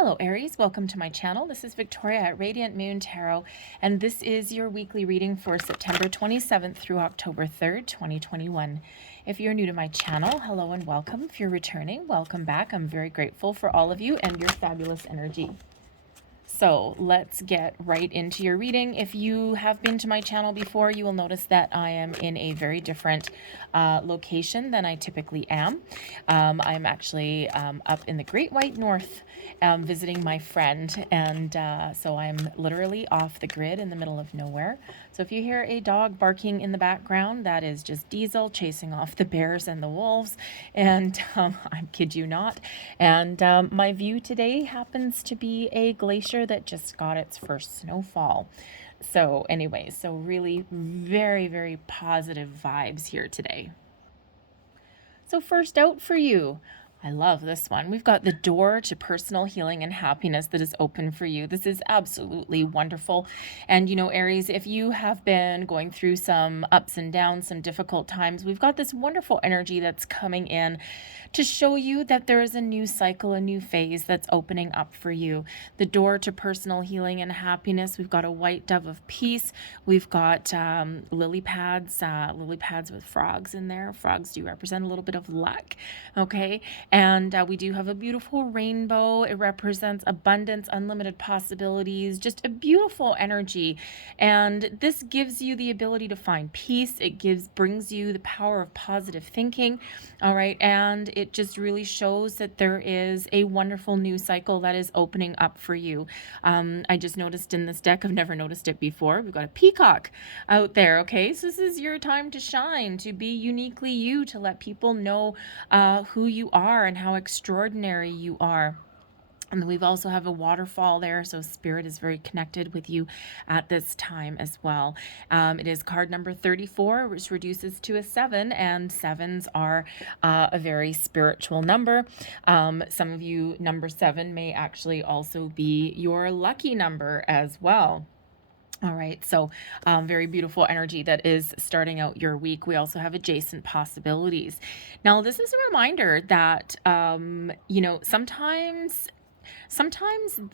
Hello Aries, welcome to my channel. This is Victoria at Radiant Moon Tarot, and this is your weekly reading for September 27th through October 3rd, 2021. If you're new to my channel, hello and welcome. If you're returning, welcome back. I'm very grateful for all of you and your fabulous energy. So let's get right into your reading. If you have been to my channel before, you will notice that I am in a very different location than I typically am. I'm actually up in the Great White North visiting my friend, and so I'm literally off the grid in the middle of nowhere. So if you hear a dog barking in the background, that is just Diesel chasing off the bears and the wolves, and I kid you not. And my view today happens to be a glacier that just got its first snowfall. So anyway, so really very, very positive vibes here today. So first out for you, I love this one. We've got the door to personal healing and happiness that is open for you. This is absolutely wonderful. And you know, Aries, if you have been going through some ups and downs, some difficult times, we've got this wonderful energy that's coming in to show you that there is a new cycle, a new phase that's opening up for you. The door to personal healing and happiness. We've got a white dove of peace. We've got lily pads with frogs in there. Frogs do represent a little bit of luck. Okay. And we do have a beautiful rainbow. It represents abundance, unlimited possibilities, just a beautiful energy. And this gives you the ability to find peace. It brings you the power of positive thinking. All right. And it just really shows that there is a wonderful new cycle that is opening up for you. I just noticed in this deck, I've never noticed it before, we've got a peacock out there. Okay. So this is your time to shine, to be uniquely you, to let people know who you are and how extraordinary you are. And we've also have a waterfall there, so spirit is very connected with you at this time as well. It is card number 34, which reduces to a 7, and 7s are a very spiritual number. Some of you, number 7 may actually also be your lucky number as well. All right, so very beautiful energy that is starting out your week. We also have adjacent possibilities. Now, this is a reminder that, you know, sometimes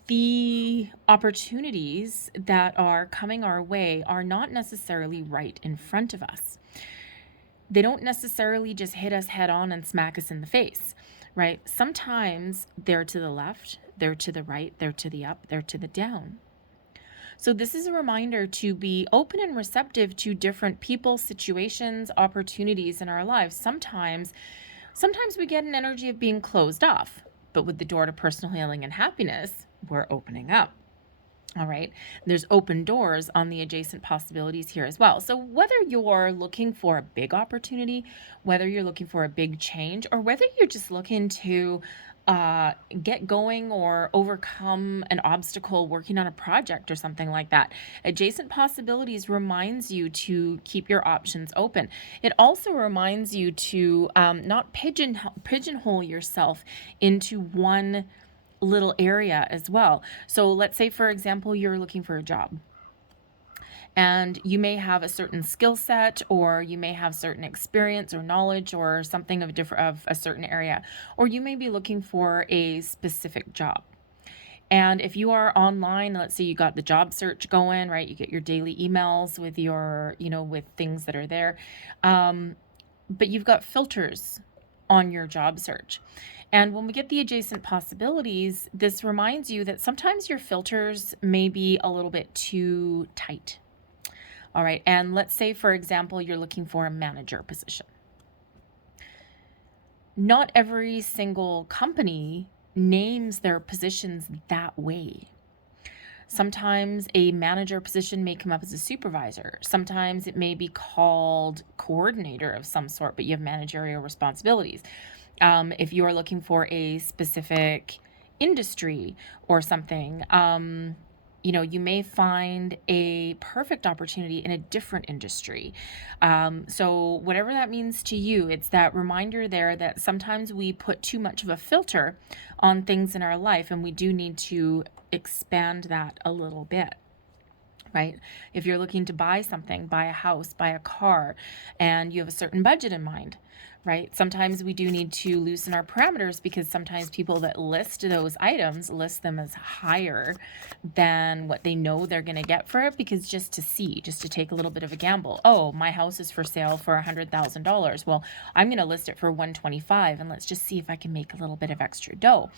the opportunities that are coming our way are not necessarily right in front of us. They don't necessarily just hit us head on and smack us in the face, right? Sometimes they're to the left, they're to the right, they're to the up, they're to the down. So this is a reminder to be open and receptive to different people, situations, opportunities in our lives. Sometimes we get an energy of being closed off, but with the door to personal healing and happiness, we're opening up. All right. There's open doors on the adjacent possibilities here as well. So whether you're looking for a big opportunity, whether you're looking for a big change, or whether you're just looking to get going or overcome an obstacle working on a project or something like that, adjacent possibilities reminds you to keep your options open. It also reminds you to not pigeonhole yourself into one little area as well. So let's say, for example, you're looking for a job, and you may have a certain skill set, or you may have certain experience or knowledge or something of a certain area, or you may be looking for a specific job. And if you are online, let's say you got the job search going, right? You get your daily emails with your, with things that are there. But you've got filters on your job search. And when we get the adjacent possibilities, this reminds you that sometimes your filters may be a little bit too tight. All right. And let's say, for example, you're looking for a manager position. Not every single company names their positions that way. Sometimes a manager position may come up as a supervisor. Sometimes it may be called coordinator of some sort, but you have managerial responsibilities. If you are looking for a specific industry or something, you may find a perfect opportunity in a different industry. So whatever that means to you, it's that reminder there that sometimes we put too much of a filter on things in our life, and we do need to expand that a little bit. Right? If you're looking to buy something, buy a house, buy a car, and you have a certain budget in mind, right? Sometimes we do need to loosen our parameters because sometimes people that list those items list them as higher than what they know they're going to get for it, because just to take a little bit of a gamble. Oh, my house is for sale for $100,000. Well, I'm going to list it for 125 and let's just see if I can make a little bit of extra dough.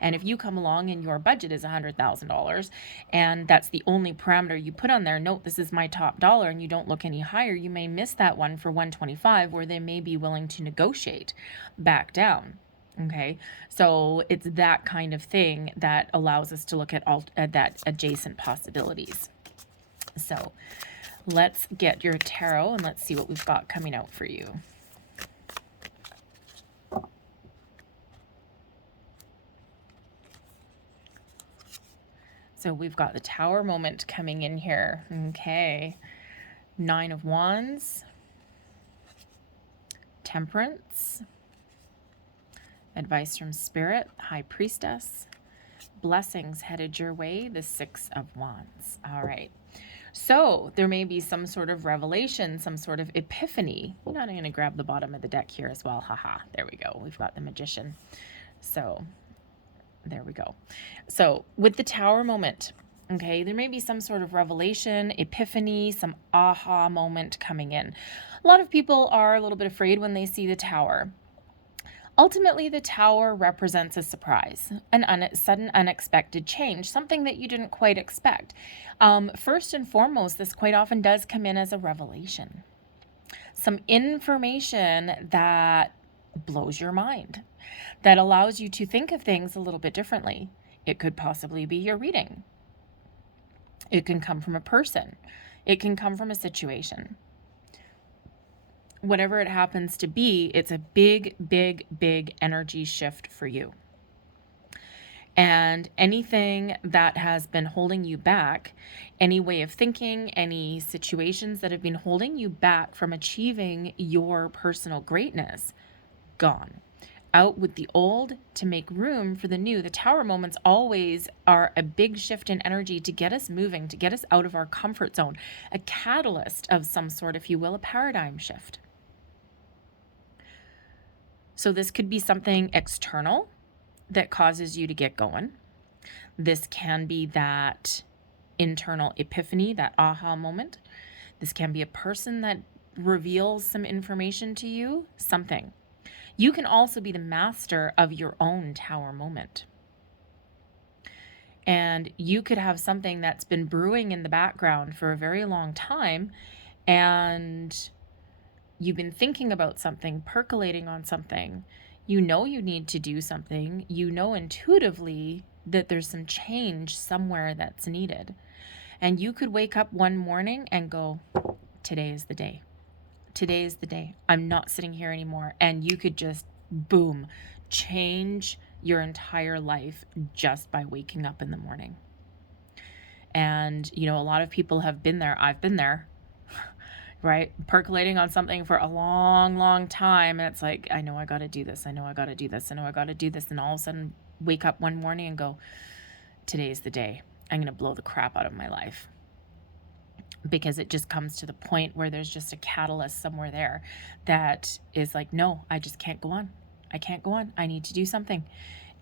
And if you come along and your budget is $100,000 and that's the only parameter you put on there, note this is my top dollar, and you don't look any higher, you may miss that one for 125 where they may be willing to negotiate back down. Okay, so it's that kind of thing that allows us to look at all that adjacent possibilities. So let's get your tarot and let's see what we've got coming out for you. So we've got the Tower moment coming in here. Okay. 9 of Wands. Temperance. Advice from Spirit. High Priestess. Blessings headed your way. The 6 of Wands. All right. So there may be some sort of revelation, some sort of epiphany. You know, I'm going to grab the bottom of the deck here as well. Haha. There we go. We've got the Magician. So there we go. So with the Tower moment, okay, there may be some sort of revelation, epiphany, some aha moment coming in. A lot of people are a little bit afraid when they see the Tower. Ultimately, the Tower represents a surprise, sudden unexpected change, something that you didn't quite expect. First and foremost, this quite often does come in as a revelation. Some information that blows your mind, that allows you to think of things a little bit differently. It could possibly be your reading. It can come from a person. It can come from a situation. Whatever it happens to be, it's a big, big, big energy shift for you. And anything that has been holding you back, any way of thinking, any situations that have been holding you back from achieving your personal greatness, gone. Out with the old to make room for the new. The Tower moments always are a big shift in energy to get us moving, to get us out of our comfort zone, a catalyst of some sort, if you will, a paradigm shift. So this could be something external that causes you to get going. This can be that internal epiphany, that aha moment. This can be a person that reveals some information to you, something. You can also be the master of your own Tower moment. And you could have something that's been brewing in the background for a very long time, and you've been thinking about something, percolating on something. You know you need to do something. You know intuitively that there's some change somewhere that's needed. And you could wake up one morning and go, today is the day. Today is the day. I'm not sitting here anymore. And you could just, boom, change your entire life just by waking up in the morning. And, you know, a lot of people have been there. I've been there, right? Percolating on something for a long, long time. And it's like, I know I got to do this. I know I got to do this. I know I got to do this. And all of a sudden wake up one morning and go, today is the day. I'm going to blow the crap out of my life. Because it just comes to the point where there's just a catalyst somewhere there that is like, no, I just can't go on. I can't go on. I need to do something.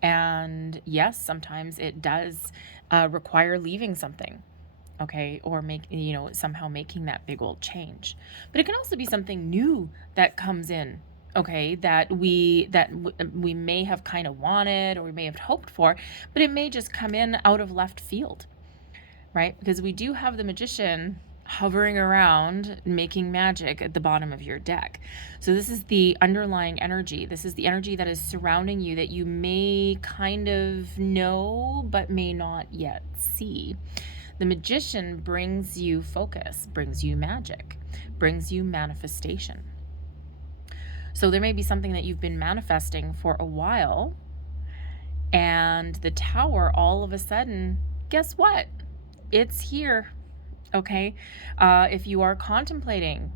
And yes, sometimes it does require leaving something, okay, or somehow making that big old change. But it can also be something new that comes in, okay, that we may have kind of wanted or we may have hoped for, but it may just come in out of left field, right? Because we do have the Magician hovering around making magic at the bottom of your deck. So this is the underlying energy. This is the energy that is surrounding you that you may kind of know but may not yet see. The Magician brings you focus, brings you magic, brings you manifestation. So there may be something that you've been manifesting for a while, and the Tower, all of a sudden, guess what? It's here. Okay, if you are contemplating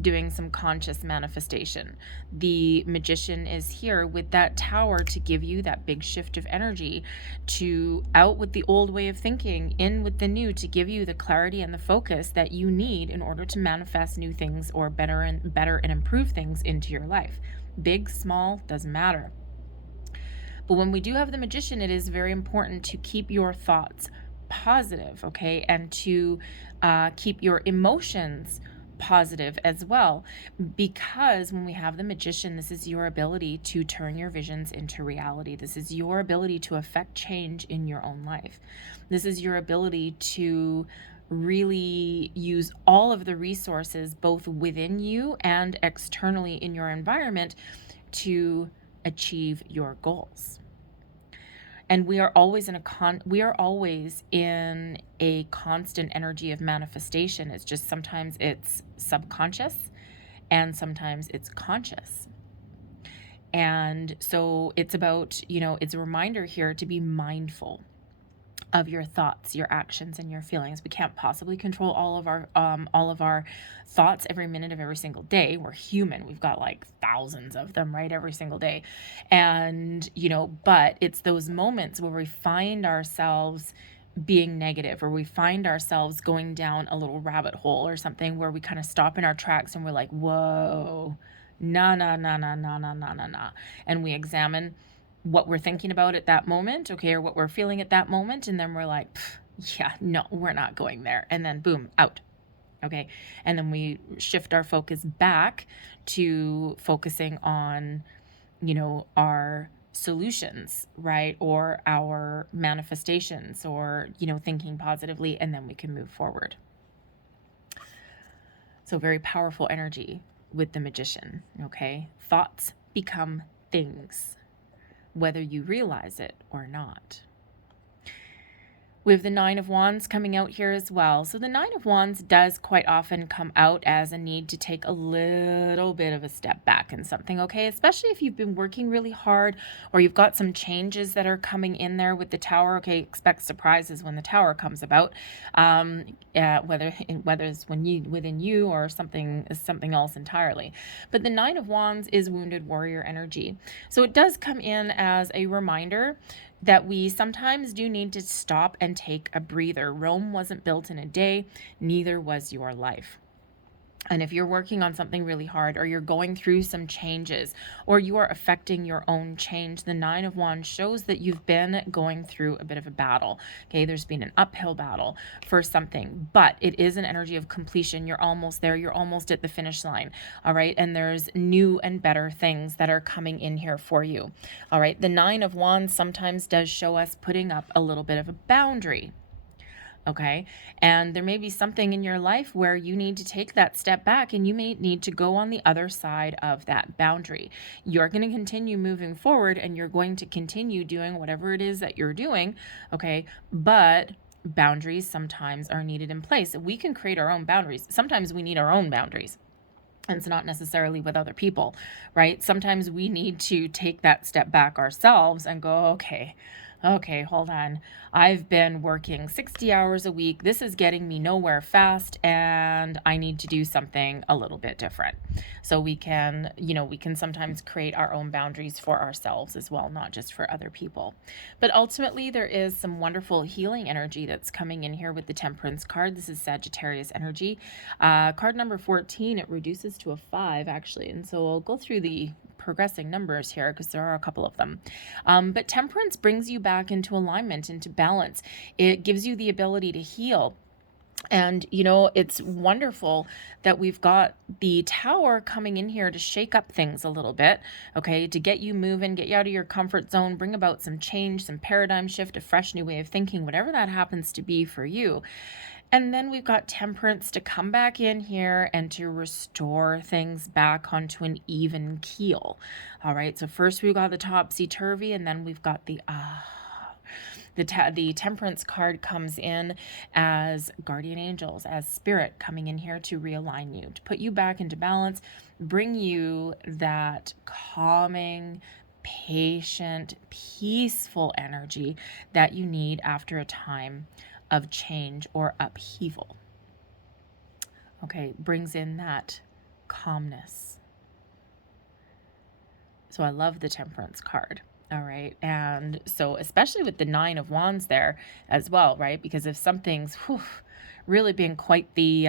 doing some conscious manifestation, the Magician is here with that Tower to give you that big shift of energy, to out with the old way of thinking, in with the new, to give you the clarity and the focus that you need in order to manifest new things or better and improve things into your life. Big, small, doesn't matter. But when we do have the Magician, it is very important to keep your thoughts positive, okay? And to keep your emotions positive as well, because when we have the Magician, this is your ability to turn your visions into reality. This is your ability to affect change in your own life. This is your ability to really use all of the resources both within you and externally in your environment to achieve your goals. And we are always in a constant energy of manifestation. It's just sometimes it's subconscious and sometimes it's conscious. And so it's about, it's a reminder here to be mindful of your thoughts, your actions, and your feelings. We can't possibly control all of our thoughts every minute of every single day. We're human. We've got like thousands of them, right? Every single day. And, but it's those moments where we find ourselves being negative, or we find ourselves going down a little rabbit hole or something, where we kind of stop in our tracks and we're like, whoa, nah. And we examine what we're thinking about at that moment, okay, or what we're feeling at that moment, and then we're like, yeah, no, we're not going there. And then boom, out. Okay. And then we shift our focus back to focusing on, our solutions, right? Or our manifestations, or, thinking positively, and then we can move forward. So very powerful energy with the Magician, okay? Thoughts become things, whether you realize it or not. We have the Nine of Wands coming out here as well. So the Nine of Wands does quite often come out as a need to take a little bit of a step back in something, okay? Especially if you've been working really hard, or you've got some changes that are coming in there with the Tower, okay? Expect surprises when the Tower comes about, whether it's within you or something else entirely. But the Nine of Wands is wounded warrior energy. So it does come in as a reminder that we sometimes do need to stop and take a breather. Rome wasn't built in a day, neither was your life. And if you're working on something really hard, or you're going through some changes, or you are affecting your own change, the Nine of Wands shows that you've been going through a bit of a battle. Okay, there's been an uphill battle for something, but it is an energy of completion. You're almost there. You're almost at the finish line. All right, and there's new and better things that are coming in here for you. All right, the Nine of Wands sometimes does show us putting up a little bit of a boundary. Okay. And there may be something in your life where you need to take that step back, and you may need to go on the other side of that boundary. You're going to continue moving forward, and you're going to continue doing whatever it is that you're doing. Okay. But boundaries sometimes are needed in place. We can create our own boundaries. Sometimes we need our own boundaries. And it's not necessarily with other people, right? Sometimes we need to take that step back ourselves and go, okay, hold on. I've been working 60 hours a week. This is getting me nowhere fast, and I need to do something a little bit different. So we can sometimes create our own boundaries for ourselves as well, not just for other people. But ultimately, there is some wonderful healing energy that's coming in here with the Temperance card. This is Sagittarius energy. Card number 14, it reduces to a 5, actually. And so I'll go through the progressing numbers here, because there are a couple of them. But Temperance brings you back into alignment, into balance. It gives you the ability to heal. And, it's wonderful that we've got the Tower coming in here to shake up things a little bit, okay, to get you moving, get you out of your comfort zone, bring about some change, some paradigm shift, a fresh new way of thinking, whatever that happens to be for you. And then we've got Temperance to come back in here and to restore things back onto an even keel. All right, so first we've got the topsy-turvy, and then we've got the Temperance card comes in as guardian angels, as spirit coming in here to realign you, to put you back into balance, bring you that calming, patient, peaceful energy that you need after a time of change or upheaval. Okay, brings in that calmness. So I love the Temperance card. All right. And so especially with the Nine of Wands there as well, right? Because if something's really been quite the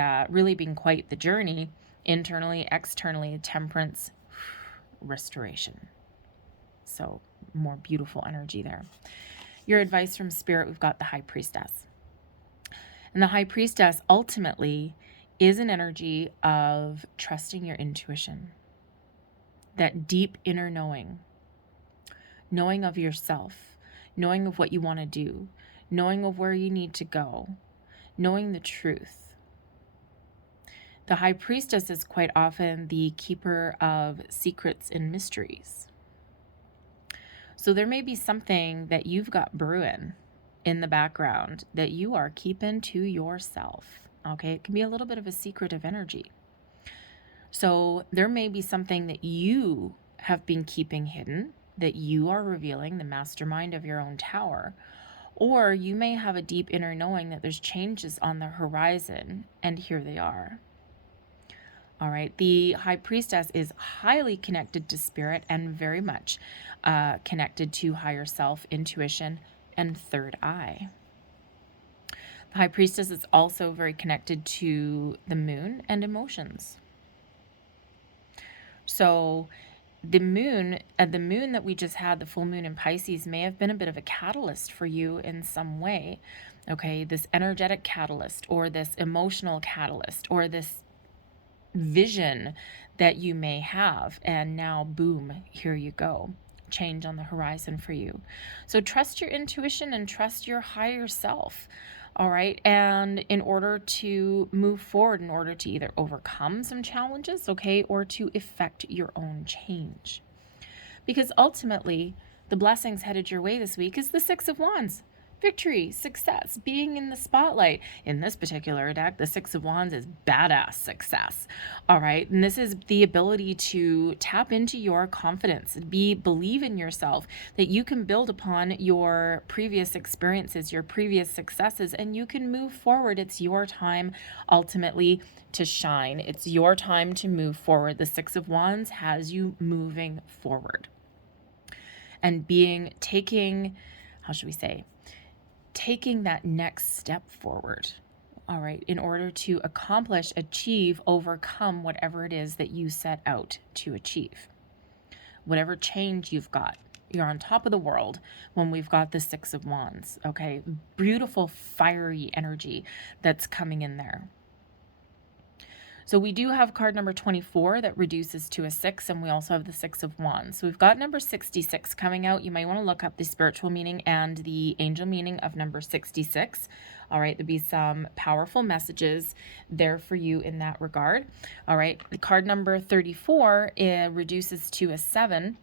journey, internally, externally, Temperance restoration. So more beautiful energy there. Your advice from Spirit, we've got the High Priestess. And the High Priestess ultimately is an energy of trusting your intuition, that deep inner knowing of yourself, knowing of what you want to do, knowing of where you need to go, knowing the truth. The High Priestess is quite often the keeper of secrets and mysteries. So there may be something that you've got brewing in the background that you are keeping to yourself. Okay, it can be a little bit of a secretive energy. So there may be something that you have been keeping hidden, that you are revealing, the mastermind of your own tower. Or you may have a deep inner knowing that there's changes on the horizon, and here they are. All right, the High Priestess is highly connected to Spirit and very much connected to higher self, intuition, and third eye. The High Priestess is also very connected to the moon and emotions. So the moon that we just had, the full moon in Pisces, may have been a bit of a catalyst for you in some way. Okay, this energetic catalyst, or this emotional catalyst, or this vision that you may have, and now boom, here you go, change on the horizon for you. So trust your intuition and trust your higher self. All right, and in order to move forward, in order to either overcome some challenges, okay, or to effect your own change, because ultimately the blessings headed your way this week is the Six of Wands. Victory, success, being in the spotlight. In this particular deck, the Six of Wands is badass success. All right. And this is the ability to tap into your confidence, believe in yourself, that you can build upon your previous experiences, your previous successes, and you can move forward. It's your time ultimately to shine. It's your time to move forward. The Six of Wands has you moving forward and taking that next step forward, all right, in order to accomplish, achieve, overcome whatever it is that you set out to achieve. Whatever change you've got, you're on top of the world when we've got the Six of Wands, okay? Beautiful, fiery energy that's coming in there. So we do have card number 24 that reduces to a 6, and we also have the Six of Wands. So we've got number 66 coming out. You might want to look up the spiritual meaning and the angel meaning of number 66. All right, there'll be some powerful messages there for you in that regard. All right, the card number 34 reduces to a 7,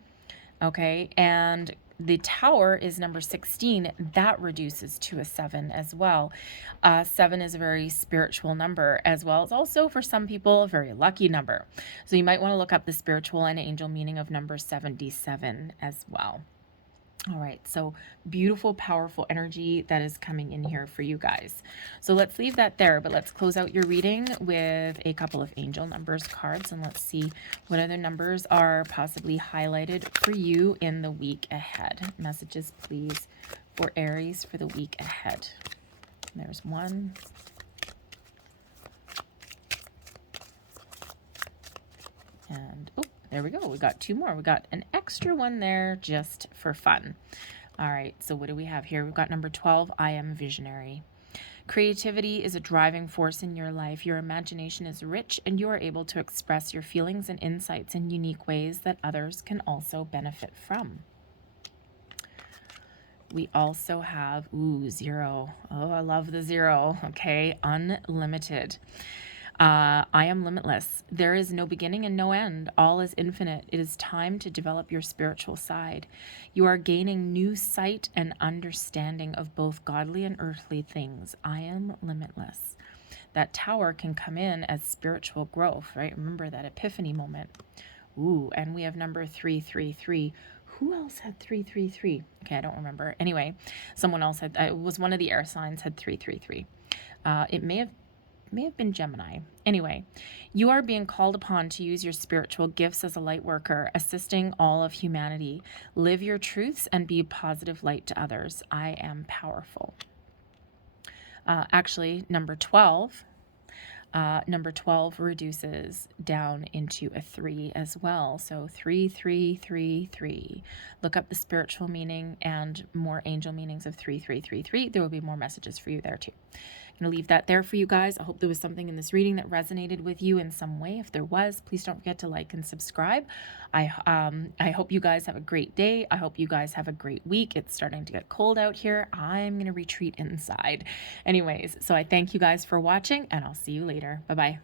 okay, and the Tower is number 16. That reduces to a 7 as well. 7 is a very spiritual number, as well as also for some people a very lucky number. So you might want to look up the spiritual and angel meaning of number 77 as well. All right, so beautiful, powerful energy that is coming in here for you guys. So let's leave that there, but let's close out your reading with a couple of angel numbers cards, and let's see what other numbers are possibly highlighted for you in the week ahead. Messages, please, for Aries for the week ahead. There's one. And, oh, there we go. We got two more. We got an extra one there just for fun. All right, so what do we have here? We've got number 12, I am visionary. Creativity is a driving force in your life. Your imagination is rich, and you are able to express your feelings and insights in unique ways that others can also benefit from. We also have, 0. Oh, I love the 0. Okay, unlimited. I am limitless. There is no beginning and no end. All is infinite. It is time to develop your spiritual side. You are gaining new sight and understanding of both godly and earthly things. I am limitless. That Tower can come in as spiritual growth, right? Remember that epiphany moment. And we have number 333. Who else had 333? Okay, I don't remember. Anyway, someone else had, it was one of the air signs had 333. It may have been Gemini. Anyway, you are being called upon to use your spiritual gifts as a light worker, assisting all of humanity. Live your truths and be a positive light to others. I am powerful. Actually, number 12, Number 12 reduces down into a 3 as well. So 3, 3, 3, 3. Look up the spiritual meaning and more angel meanings of 3, 3, 3, 3. There will be more messages for you there too. I'm going to leave that there for you guys. I hope there was something in this reading that resonated with you in some way. If there was, please don't forget to like and subscribe. I hope you guys have a great day. I hope you guys have a great week. It's starting to get cold out here. I'm going to retreat inside. Anyways, so I thank you guys for watching, and I'll see you later. Bye-bye.